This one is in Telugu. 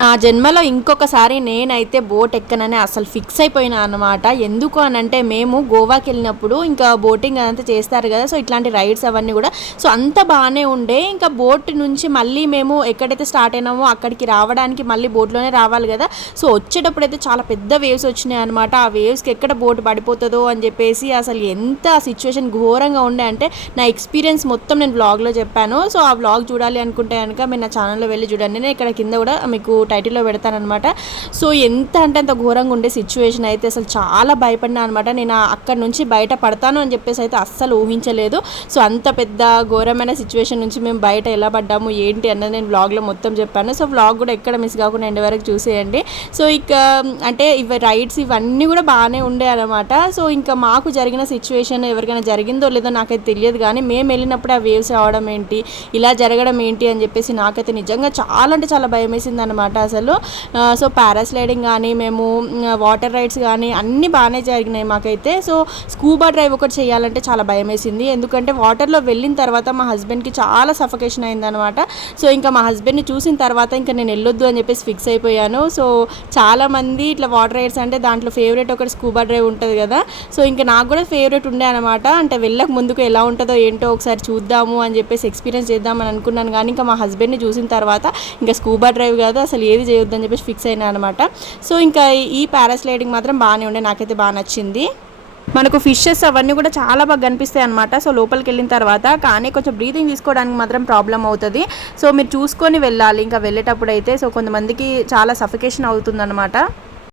నా జన్మలో ఇంకొకసారి నేనైతే బోట్ ఎక్కనని అసలు ఫిక్స్ అయిపోయినా అనమాట. ఎందుకు అనంటే మేము గోవాకి వెళ్ళినప్పుడు ఇంకా బోటింగ్ అదంతా చేస్తారు కదా, సో ఇట్లాంటి రైడ్స్ అవన్నీ కూడా సో అంత బాగానే ఉండే. ఇంకా బోట్ నుంచి మళ్ళీ మేము ఎక్కడైతే స్టార్ట్ అయినామో అక్కడికి రావడానికి మళ్ళీ బోట్లోనే రావాలి కదా, సో వచ్చేటప్పుడు అయితే చాలా పెద్ద వేవ్స్ వచ్చినాయి అనమాట. ఆ వేవ్స్కి ఎక్కడ బోట్ పడిపోతుందో అని చెప్పేసి అసలు ఎంత సిచ్యువేషన్ ఘోరంగా ఉండే అంటే నా ఎక్స్పీరియన్స్ మొత్తం నేను వ్లాగ్లో చెప్పాను. సో ఆ వ్లాగ్ చూడాలి అనుకుంటే కనుక మీరు నా ఛానల్లో వెళ్ళి చూడండి. నేను ఇక్కడ కింద కూడా మీకు టైటిల్లో పెడతానమాట. సో ఎంత అంటే అంత ఘోరంగా ఉండే సిచ్యువేషన్ అయితే అసలు చాలా భయపడినా అనమాట. నేను అక్కడ నుంచి బయట పడతాను అని చెప్పేసి అయితే అస్సలు ఊహించలేదు. సో అంత పెద్ద ఘోరమైన సిచ్యువేషన్ నుంచి మేము బయట ఎలా పడ్డాము ఏంటి అన్నది నేను వ్లాగ్లో మొత్తం చెప్పాను. సో వ్లాగ్ కూడా ఎక్కడ మిస్ కాకుండా ఎండ్ వరకు చూసేయండి. సో ఇక అంటే రైడ్స్ ఇవన్నీ కూడా బాగానే ఉండే అనమాట. సో ఇంకా మాకు జరిగిన సిచ్యువేషన్ ఎవరికైనా జరిగిందో లేదో నాకైతే తెలియదు, కానీ మేము వెళ్ళినప్పుడు ఆ వేవ్స్ రావడం ఏంటి, ఇలా జరగడం ఏంటి అని చెప్పేసి నాకైతే నిజంగా చాలా అంటే చాలా భయం వేసింది అనమాట అసలు. సో పారాస్లైడింగ్ కానీ మేము వాటర్ రైడ్స్ కానీ అన్నీ బాగానే జరిగినాయి మాకైతే. సో స్కూబా డ్రైవ్ ఒకటి చేయాలంటే చాలా భయం వేసింది, ఎందుకంటే వాటర్లో వెళ్ళిన తర్వాత మా హస్బెండ్కి చాలా సఫకేషన్ అయిందనమాట. సో ఇంకా మా హస్బెండ్ని చూసిన తర్వాత ఇంకా నేను వెళ్ళొద్దు అని చెప్పేసి ఫిక్స్ అయిపోయాను. సో చాలామంది ఇట్లా వాటర్ రైడ్స్ అంటే దాంట్లో ఫేవరెట్ ఒకటి స్కూబా డ్రైవ్ ఉంటుంది కదా, సో ఇంకా నాకు కూడా ఫేవరెట్ ఉండే అనమాట. అంటే వెళ్ళక ముందుకు ఎలా ఉంటుందో ఏంటో ఒకసారి చూద్దాము అని చెప్పేసి ఎక్స్పీరియన్స్ చేద్దామని అనుకున్నాను, కానీ ఇంకా మా హస్బెండ్ని చూసిన తర్వాత ఇంకా స్కూబా డ్రైవ్ కదా అసలు ఏది చేయొద్దని చెప్పేసి ఫిక్స్ అయినా అనమాట. సో ఇంకా ఈ పారాస్లైడింగ్ మాత్రం బాగానే ఉండే, నాకైతే బాగా నచ్చింది. మనకు ఫిషెస్ అవన్నీ కూడా చాలా బాగా కనిపిస్తాయి అనమాట సో లోపలికి వెళ్ళిన తర్వాత. కానీ కొంచెం బ్రీతింగ్ తీసుకోవడానికి మాత్రం ప్రాబ్లం అవుతుంది. సో మీరు చూసుకొని వెళ్ళాలి ఇంకా వెళ్ళేటప్పుడు అయితే. సో కొంతమందికి చాలా సఫికేషన్ అవుతుంది అనమాట.